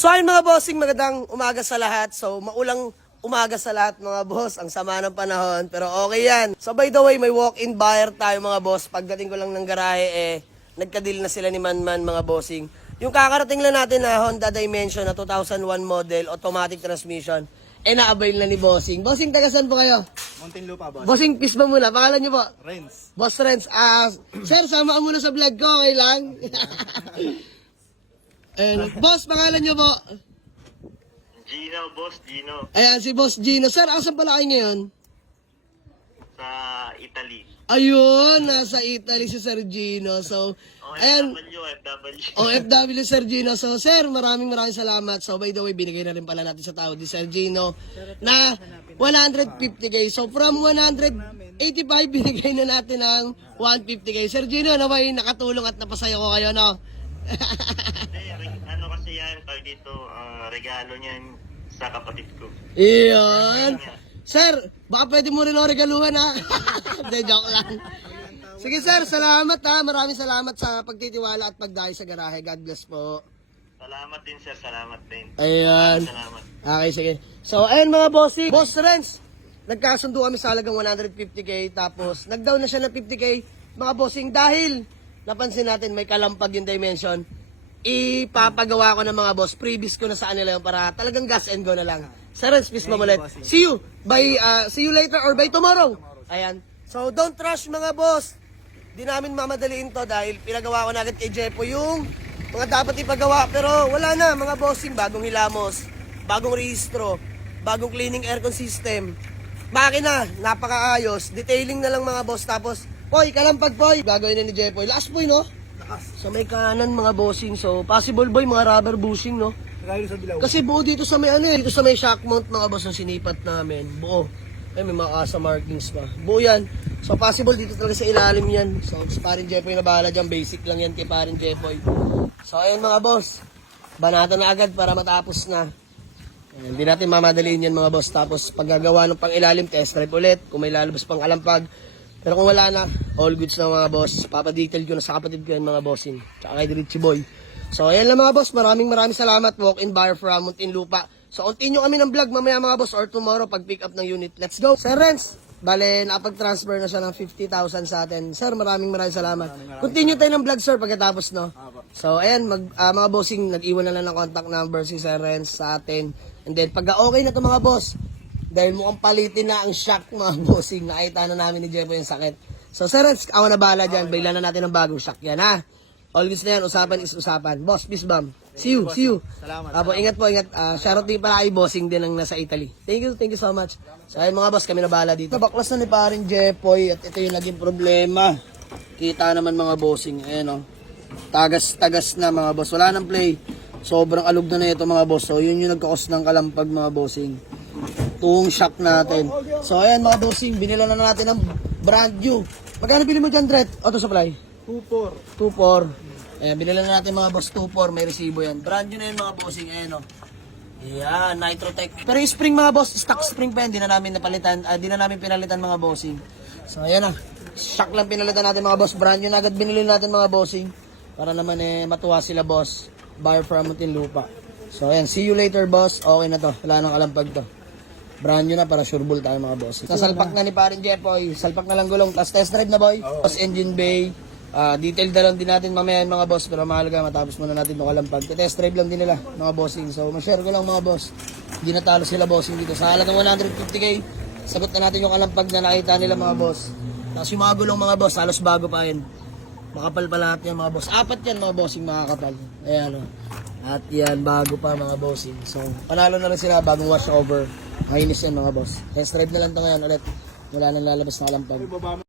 So ayun mga bossing, magandang umaga sa lahat. So maulang umaga sa lahat mga boss, ang sama ng panahon, pero okay yan. So by the way, may walk-in buyer tayo mga boss. Pagdating ko lang ng garahe, nagka-deal na sila ni Manman mga bossing. Yung kakarating lang natin na Honda Dimension na 2001 model, automatic transmission, na-avail na ni bossing. Bossing, tagasan po kayo? Muntinlupa, boss. Bossing, peace ba muna? Pangalan niyo po? Renz. Boss Renz. Sir, sama ka muna sa vlog ko, okay lang? Boss, pangalan niyo po? Gino, boss, Gino. Ayan, si Boss Gino. Sir, asan pala kayo ngayon? Sa Italy. Ayun, nasa Italy si Sir Gino. So, ayan, OFW. OFW Sir Gino. So, sir, maraming salamat. So, by the way, binigay na rin pala natin sa tao ni Sir Gino na 150k. So, from 185, binigay na natin ng 150k. Sir Gino, naway nakatulong at napasaya ko kayo, no? Ano kasi yan, tawag dito, regalo niyan sa kapatid ko. Iyon. Sir, baka pwede mo rin ako regaluhan, ha? Hindi, joke lang. Sige, sir, salamat, ha? Maraming salamat sa pagtitiwala at pagdayo sa garahe. God bless po. Salamat din, sir. Salamat din. Ayan. Salamat. Okay, sige. So, ayun mga bossy. Boss Renz, nagkasundo kami sa halagang 150k, tapos nag-down na siya ng 50k, mga bossing, dahil napansin natin may kalampag yung Dimension, ipapagawa ko ng mga boss, previous ko na sa kanila yun para talagang gas and go na lang. Sir Renz, peace mo ulit. See you later or by tomorrow. Ayan. So, don't rush mga boss. Di namin mamadaliin to dahil pinagawa ko na agad kay Jepo yung mga dapat ipagawa. Pero wala na mga bossing, bagong hilamos, bagong rehistro, bagong cleaning aircon system, makina, napakaayos, detailing na lang mga boss. Tapos, Poy, kalampag Poy, gagawin na ni Jepoy. Last Poy, no? Sa may kanan mga bossing. So, possible boy, mga rubber bushing, no? Kasi buo dito sa may dito sa may shock mount mga boss ang sinipat namin. Buo. Ay, may mga asa markings pa. Buo yan. So, possible dito talaga sa ilalim yan. So, si Parin Jepoy na bahala dyan. Basic lang yan kay Parin Jepoy. So, ayun mga boss. Banata na agad para matapos na. Ayan, hindi natin mamadaliin yan mga boss. Tapos, paggagawa ng pang ilalim, test drive ulit. Kung may lalabas pang kalampag. Pero kung wala na, all goods na mga boss. Papadetail ko na sa kapatid ko yan mga bossing. Tsaka kay Richie Boy. So, ayan lang mga boss. Maraming salamat. Walk-in buyer from Muntinlupa. So, continue kami ng vlog mamaya mga boss or tomorrow pag pick up ng unit. Let's go! Sir Renz, bale, nakapag-transfer na siya ng 50,000 sa atin. Sir, maraming salamat. Continue tayo ng vlog, sir, pagkatapos, no? So, ayan, mga bossing, nag-iwan na lang ng contact number si Sir Renz sa atin. And then, pagka okay na to mga boss, dahil mukhang palitin na ang shock mga bossing, nakita na namin ni Jepo yung sakit. So, Sir Renz, ako na bahala dyan. Bailan na natin ng bagong shock yan, ha? Always na yan, usapan is usapan. Boss, peace bomb. See you. Salamat. Apo, ingat po, ingat. Shoutout din pala kay bossing din ang nasa Italy. Thank you so much. So, ayun mga boss, kami na bahala dito. Baklas na ni paring Jepoy at ito yung naging problema. Kita naman mga bossing. Ayan o. Tagas na mga boss. Wala nang play. Sobrang alog na ito mga boss. So, yun yung nagkakos ng kalampag mga bossing. Tuong shock natin. So, ayan mga bossing. Binila na natin ng brand new. Magkano bili mo dyan, Dret? Auto supply? 2.4. Ayan, binila na natin mga boss 2.4, may resibo yan. Brand new na yun mga bossing, ayan o. Ayan, Nitrotech. Pero yung spring mga boss, stock spring pa yan, di na namin pinalitan mga bossing. So ayan na, shock lang pinalitan natin mga boss. Brand new na agad binili natin mga bossing. Para naman matuwa sila boss. Buyer from Muntinlupa. So ayan, see you later boss. Okay na to, wala nang kalampag to. Brand new na para sure bull tayo mga bossing. Nasalpak na ni Parin Jepoy, salpak na lang gulong. Tapos test drive na boy, tapos engine bay. Detail na lang din natin mamaya mga boss, pero mahalaga matapos muna natin itong kalampag. Test drive lang din nila mga bossing. So ma-share ko lang mga boss, hindi natalo sila bossing dito sa halagang 150k. Sagot na natin yung kalampag na nakita nila mga boss. Tapos yung mga gulong mga boss, halos bago pa yun. Makapal pa lahat yan mga boss. 4 yan mga bossing makakapal. Ayan o. At yan bago pa mga bossing. So panalo na rin sila, bagong wash over. Mahinis yan mga boss. Test drive na lang ito ngayon ulit. Wala nang lalabas na kalampag.